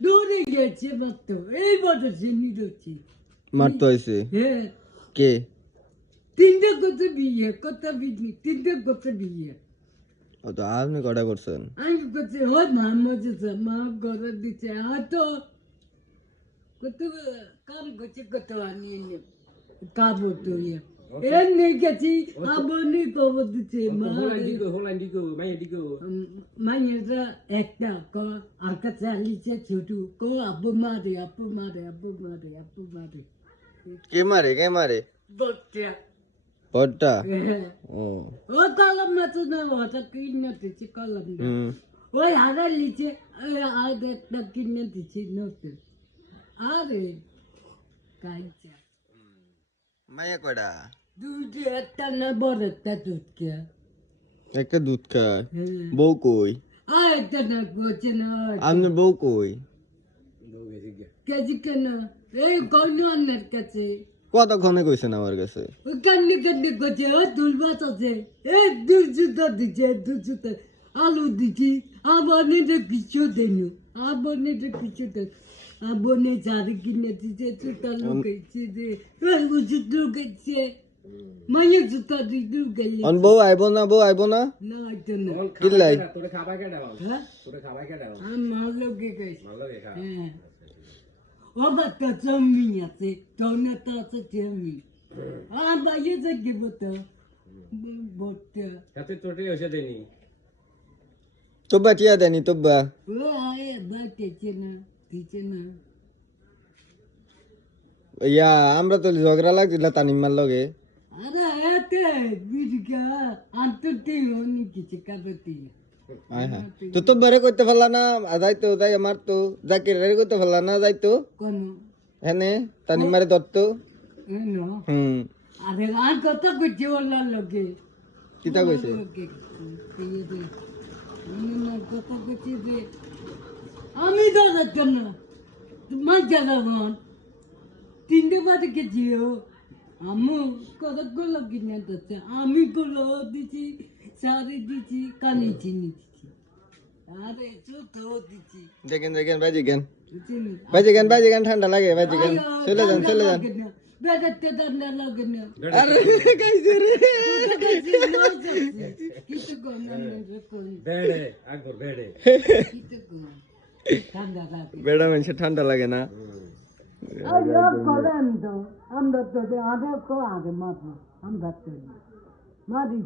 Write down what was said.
দৌড়ে গেছে মাত্র এই বছর চিনি দিচ্ছি মারতে হয়েছে হ্যাঁ কে তিনটে করতে বিয়ে কত বিয়ে তিনটে করতে বিয়ে ও তো আপনি কটা করছেন আমি করছি হয় মা মজেছে মা ঘরে দিচ্ছে হয়তো কত কাম করছে কত আনিয়ে নে কাপড় তো ইয়ে এর নেই গেছি আবনি কবর দিচ্ছে মা মাইয়েরা একটা ক আর কাছে আলিছে ছোট কো আব্বু মারে আব্বু মারে আব্বু মারে আব্বু মারে কে মারে বলছে পড়টা ও ও কলম না তো না ওটা কিনে দিচ্ছে কলম না ওই হারা লিচে আর একটা কিনে দিচ্ছি নতুন আরে কাইচা মাইয়া কটা দুধ একটা না বড় একটা দুধ কে একটা দুধ খায় বউ কই আর একটা না করছে না আপনার বউ কই কেজি কেন এই কল্যাণের কাছে কতক্ষণে কইছেন আমার কাছে ওই কান্নি কান্নি করছে ও দুলবাত আছে এই দুজুতো দিচ্ছে দুজুতো আলু দিচ্ছি আবনে কিছু দেনু আবনে কিছু দেন আবনে চারি কিনে দিচ্ছে জুতা লুকেছে যে ওষুধ লুকেছে মায়ের জুতা দিয়ে গেলে অন বউ আইব না না হয়তো না কিল্লাই হ্যাঁ আমি মারলোকে গেছি হ্যাঁ ও বাচ্চা জমি আছে টনেটা আছে জমি বাইরে যাকে বলতো বলতে তোব্বা টিয়া দেনি তোব্বা ও আয় বাটেছে না দিচ্ছে না ইয়া আমরা তো ঝগড়া লাগছিল তানিমার লগে আরে এতে বিড়কা আন্ততে হনি কিছু কাবতি তো তোব্বারে করতে পারলা না যাইতো যাই আমার তো জাকির রে করতে পারলা না যাইতো কোন হেনে তানিমারে ধরতো এনো হুম আরে আর কত কইছে ওলা লগে কিতা কইছে আমি তো যাচ্ছি না তোমার জায়গা তিনটে বারে গেছিও আমি কতগুলো কিনে দিচ্ছে আমি গুলো দিচ্ছি শাড়ি দিচ্ছি কানে চিনি দিচ্ছি আরে চুতো দিচ্ছি দেখেন দেখেন বাজি গান চিনি বাজি গান ঠান্ডা লাগে বাজি গান চলে যান বেড়াতে ঠান্ডা লাগে না আরে কাইছে রে কিছু কম ঠান্ডা লাগে বেড়া মানুষের ঠান্ডা লাগে না করেন তো আমরা তো আগে মাথা আমরা তো মারি